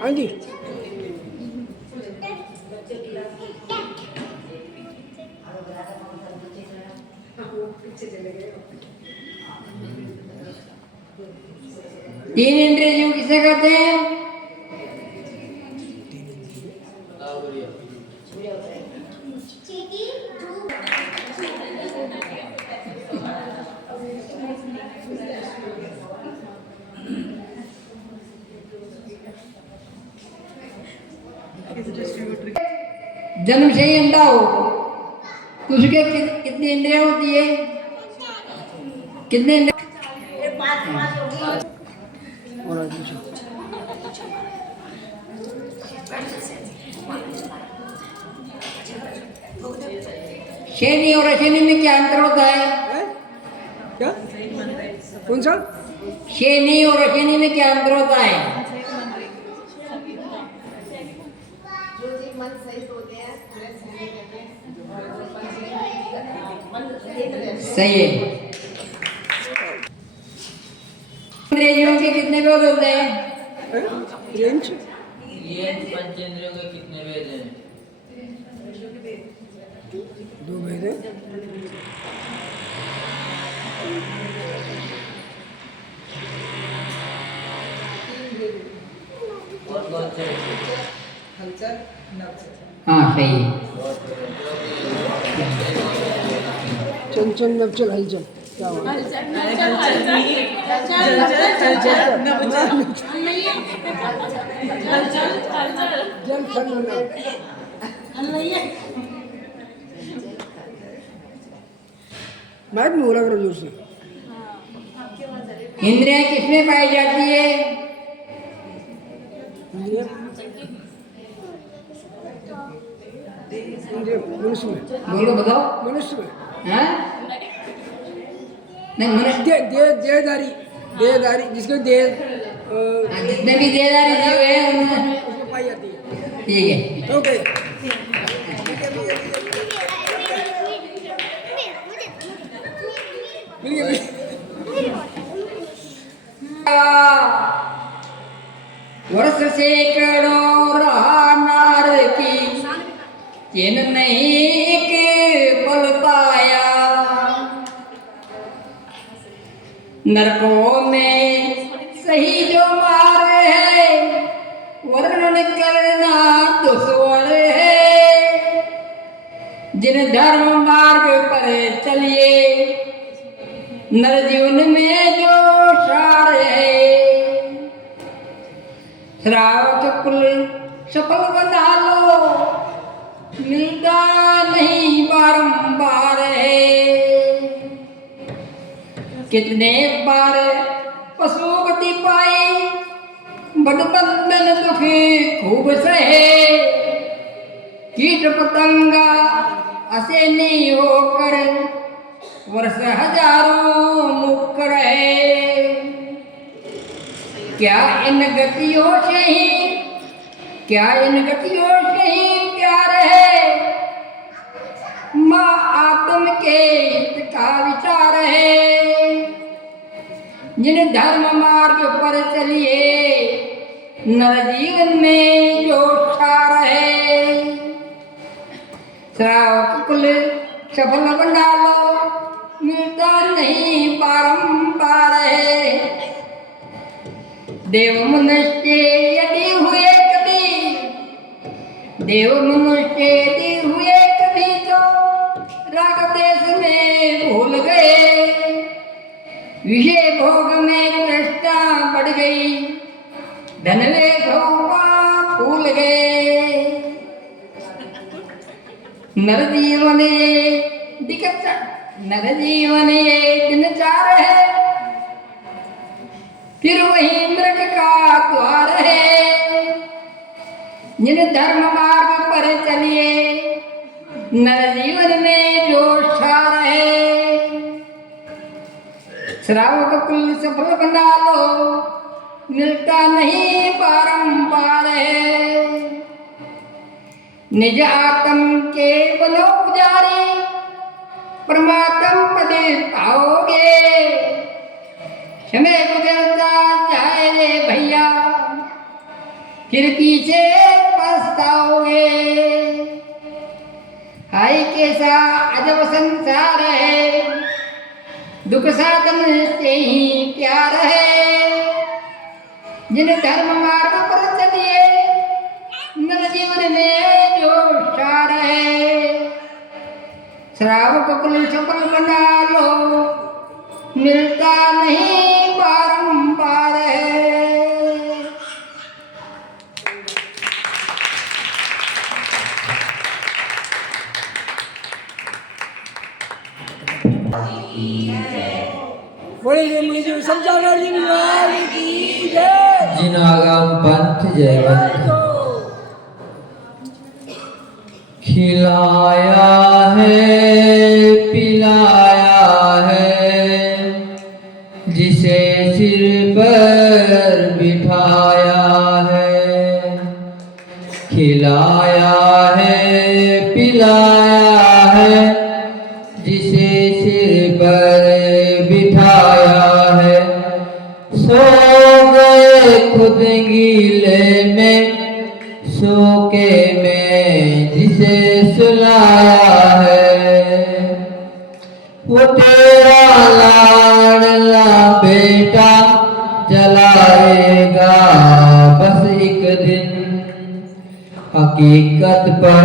हाँ जी। तीन इंद्रियों किसे कहते हैं? जन्म से ही अंधा हो तो उसके कितनी इंद्रियां होती है? कितने और आगे पूछो। शनि और अशनि में क्या अंतर होता है? क्या? कौन सा? शनि और अशनि में क्या अंतर होता है? सही है। इंद्रियों के कितने भेद होते हैं? रेंज ये पंचेंद्रियों के कितने भेद हैं? दो भेद है। और कौन से? हलचल नवचल। हाँ सही है। चंचल नवचल हलचल क्या हुआ? जल थल नव। मैं भी बोला करो जोर से। इंद्रियां किसमें पाई जाती है? इंद्रिय मनुष्य में। बोलो बताओ। मनुष्य में हाँ? नहीं मनुष्य देहधारी देहधारी जिसको देह जितने भी देहधारी जीव है उनमें उसमें पाई जाती है। ठीक है। ओके। मिल गया। वर्ष सैकड़ों रहा नार की चिन्ह नहीं के पल पाया, नरकों में सही जो मार है वर्णन करना दुश्वार है। जिन धर्म मार्ग पर चलिए नर जीवन में जो सार है, श्रावक कुल सफल बना लो मिलता नहीं बारंबार है। कितने बार पशु गति पाई बंधन दुख खूब सहे, कीट पतंगा असेनी होकर वर्ष हजारों मुख रहे। क्या इन गतियों से ही प्यार है, माँ आत्म के हित का विचार है। जिन धर्म मार्ग पर चलिए नर जीवन में जो सार है, श्रावक कुल सफल बना लो मिलता नहीं बारंबार है। देव मनुष्य यदि हुए कभी तो राग देश में भूल गए, विषय भोग में तृष्णा बढ़ गई, धन वे भोगा भूल गए। नर जीवन ये दिनचार है, फिर वही मृग का द्वार है। जिन धर्म मार्ग पर चलिए नर जीवन में जो सार है, श्रावक कुल सफल बना लो मिलता नहीं बारंबार है। निज आत्म के बनो पुजारी परमात्म पदे पाओगे, फिर पीछे पछताओगे। हाय कैसा अजब संसार है, दुख साधन से ही प्यार है। जिन धर्म मार्ग पर चलिए नर जीवन में जो सार है। श्रावक कुल सफल बना लो, मिलता नहीं बारंबार है। बोलिए मुझे समझाना जी लाल की जय। जिनागम पंथ जय पंथ। खिलाया है पिलाया है, जिसे सिर पर बिठाया है। खिलाया है पिलाया है, जिसे सिर पर बिठाया है। सो गए खुद गीले में, सो के में जिसे सुलाया है। वो तेरा लाडला बेटा जलाएगा बस एक दिन। हकीकत पर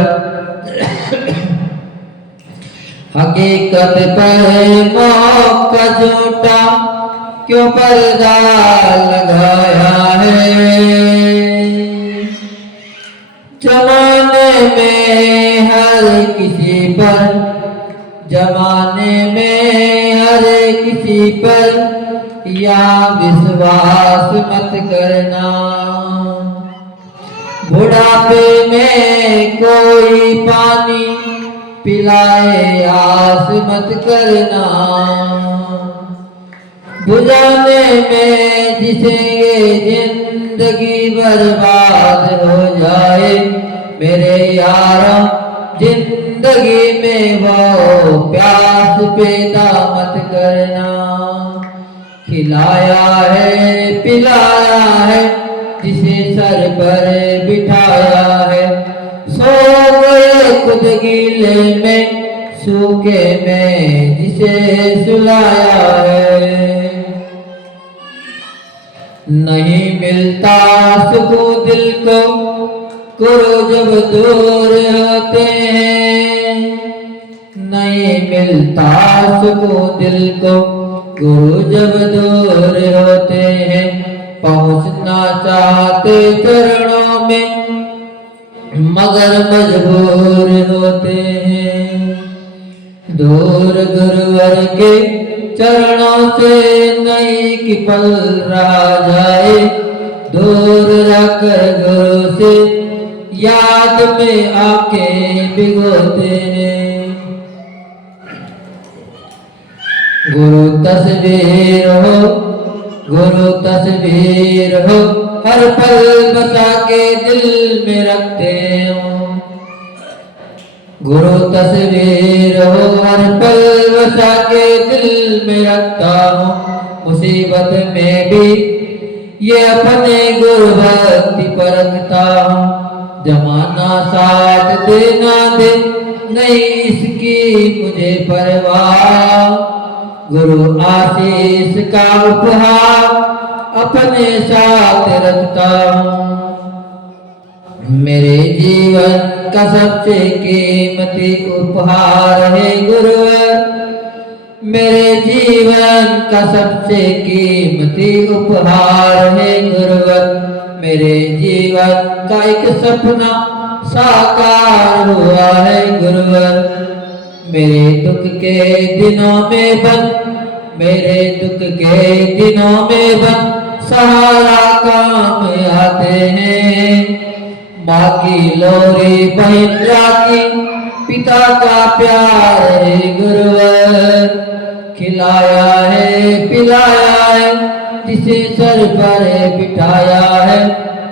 मौका झूठा क्यों पर्दा लगाया है। जमाने में हर किसी पर, जमाने में हर किसी पर या विश्वास मत करना। बुढ़ापे में कोई पानी पिलाए आस मत करना। बुझाने में जिसे ये जिंदगी बर्बाद हो जाए। मेरे यारों जिंदगी में वो प्यास पैदा मत करना। खिलाया है पिलाया है, जिसे सर पर बिठाया है। सो गए खुद गीले में, सूखे में जिसे सुलाया है। नहीं मिलता सुकून दिल को गुरु जब दूर होते हैं। नहीं मिलता सुकून दिल को गुरु जब दूर होते हैं। पहुंचना चाहते चरणों में मगर मजबूर होते हैं। दूर गुरुवर के चरणों से नहीं कि पल रहा जाए। दूर रहकर गुरु से याद में आके भिगोते हैं। गुरु तस्वीर हो, गुरु तस्वीर हो, हर पल बसा के दिल में रखते हो। गुरु तस्वीर हो, हर पल बसा के दिल में रखता हूँ। मुसीबत में भी ये अपने गुरु भक्ति परखता हूँ। जमाना साथ देना दे नहीं इसकी मुझे परवाह। गुरु आशीष का उपहार अपने साथ रखता हूँ। मेरे जीवन का सबसे कीमती उपहार है गुरुवर। मेरे जीवन का सबसे कीमती उपहार है गुरुवर। मेरे जीवन का एक सपना साकार हुआ है गुरुवर। मेरे दुख के दिनों में बन, मेरे दुख के दिनों में बन सहारा काम आते हैं। माँ की लोरी बहन राखी, पिता का प्यार है गुरुवर। खिलाया है पिलाया है, जिसे सर पर बिठाया है।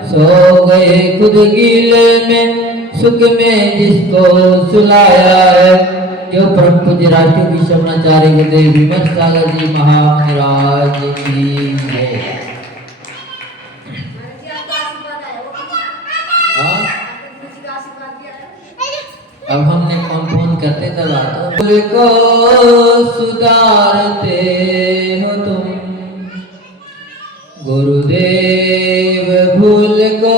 सो गए खुद गीले में, सुख में जिसको सुलाया है। जो परम पूज्य राष्ट्रीय विश्वनाचार्य गुरुदेव विमल सागर जी महाराज की जय। अब हमने फोन करते तब आता भूल को सुधारते हो तुम, गुरुदेव भूल को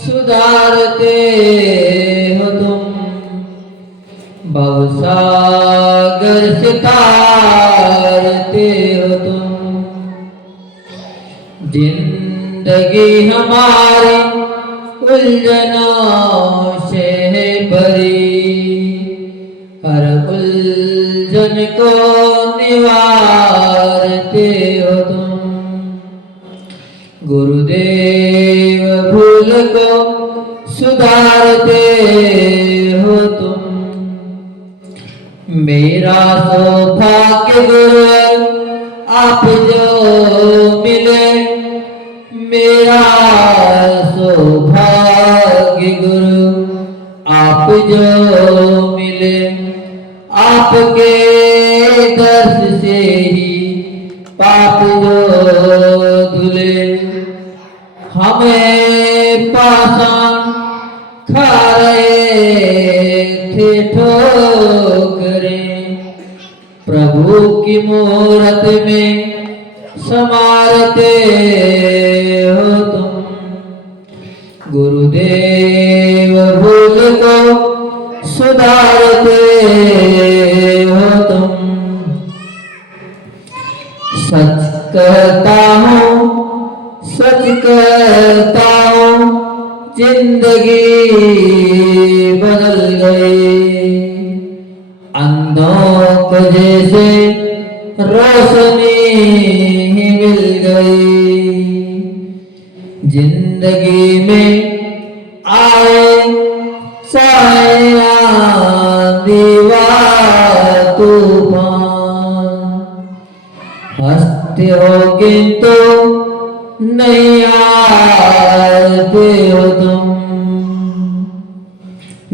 सुधारते हो तुम, भवसागर से तारते हो तुम, जिंदगी हमारी उलझनों से भरी, हर उलझन को निवारते हो तुम, गुरुदेव भूल को सुधारते हो तुम। मेरा सौभाग्य गुरु आप जो मिले, मेरा सौभाग्य गुरु आप जो मिले, आपके दर्श से ही पाप जो धुले, हमें पाषाण खा रहे थे ठोकरें, प्रभु की मूरत में समारते हो तुम, गुरुदेव भूल को सुधारते हो तुम। सच कहता हूँ, सच कहता हूँ, जिंदगी बदल गई, अंधों को जैसे रोशनी मिल गई, जिंदगी में आए साया दीवार तूफान, हंसते हो किंतु नहीं आते हो तुम,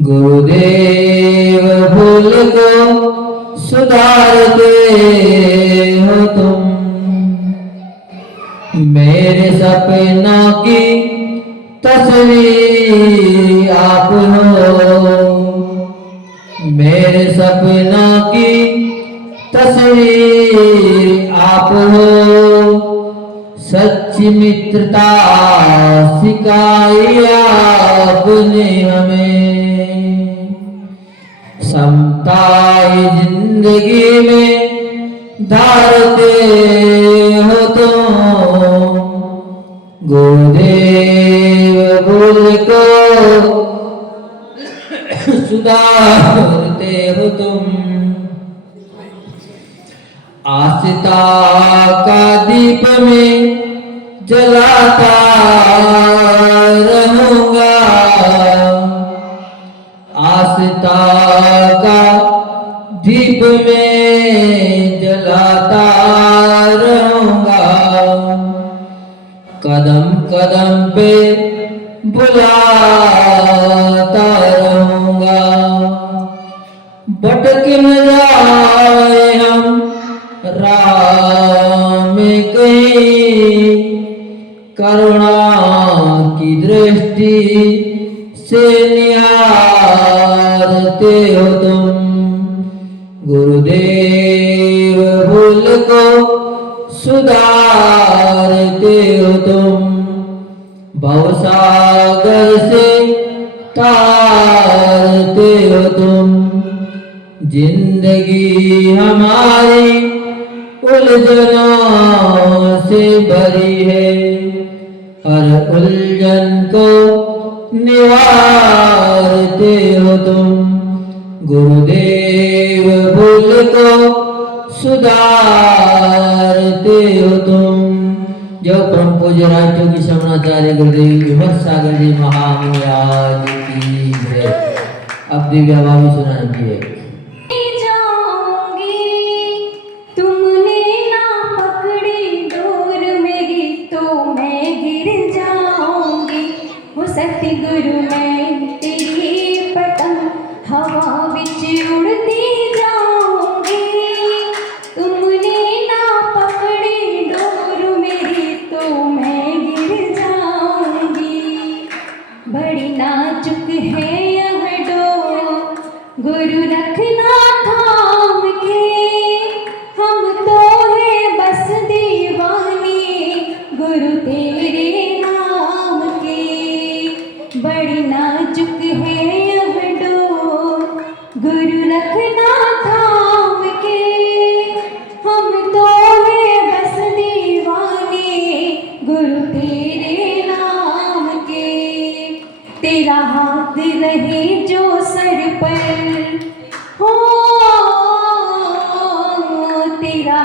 गुरुदेव भूल को सुधारते हो तुम। मेरे सपनों की तस्वीर आप हो, मेरे सपनों की तस्वीर आप हो, सच्ची मित्रता सिखाई आपने हमें, समताई जिंदगी में धारते हो तुम, गुरुदेव भूल को सुधारते हो तुम। आस्था का दीप में जलाता रहूंगा, आस्था का दीप में जलाता रहूंगा, कदम कदम पे बुलाता रहूंगा, भटक न जाए हम राह में कहीं, करुणा की दृष्टि से निहारते हो तुम, गुरुदेव भूल को सुधारते हो तुम, भवसागर से तारते हो तुम, जिंदगी हमारी उलझनों से भरी है, हर उलझन को निवारते हो तुम, गुरुदेव भूल को सुधारते हो तुम। जो परम पूज्य राष्ट्र की शमनाचार्य गुरुदेव विमर्श सागर जी महाराज की जय। अब दिव्य आवाज सुनाएंगे। सतगुरु मैं तेरी पतंग हवा बिच उड़ती जाऊंगी, तुमने ना पकड़ी डोर मेरी तो मैं गिर जाऊंगी, बड़ी नाजुक है यह डोर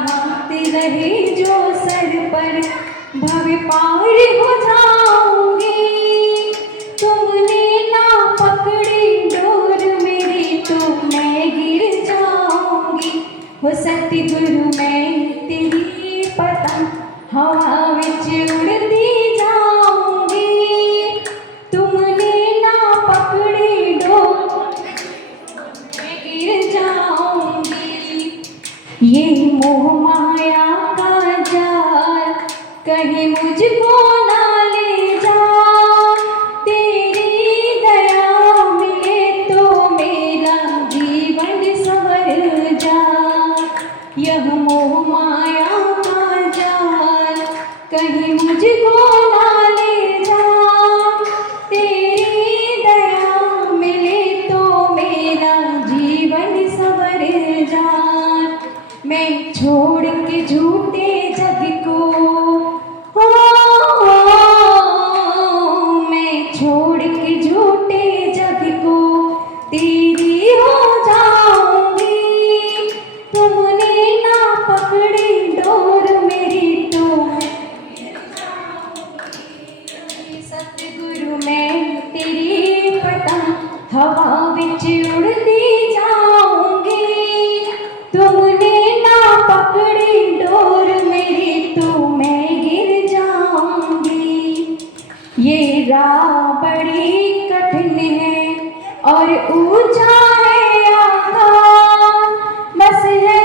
हाथ रहे जो सर पर भव पार हो जाऊंगी। तुमने ना पकड़ी डोर मेरी तो मैं गिर जाऊंगी। हो सतगुरु मैं तेरी पतंग हवा विच उड़ती जाऊंगी। तुमने ना पकड़ी डोर मैं गिर जाऊंगी। ये मोह माया का जाल कहीं मुझको ना ले जा। तेरी दया मिले तो मेरा जीवन संवर जा। यह मोह माया का जाल कहीं मुझको ना ले जा। तेरी दया मिले तो मेरा जीवन संवर जा। मैं छोड़ के झूठे जग को मैं छोड़ के झूठे जग को तेरी हो जाऊंगी। तुमने ना पकड़ी डोर मेरी तो सतगुरु मैं तेरी पतंग हवा विच उड़ती जाऊंगी। तुमने ना पकड़ी डोर मेरी तो मैं गिर जाऊंगी। ये राह बड़ी कठिन है और ऊंचा है आकाश। बस है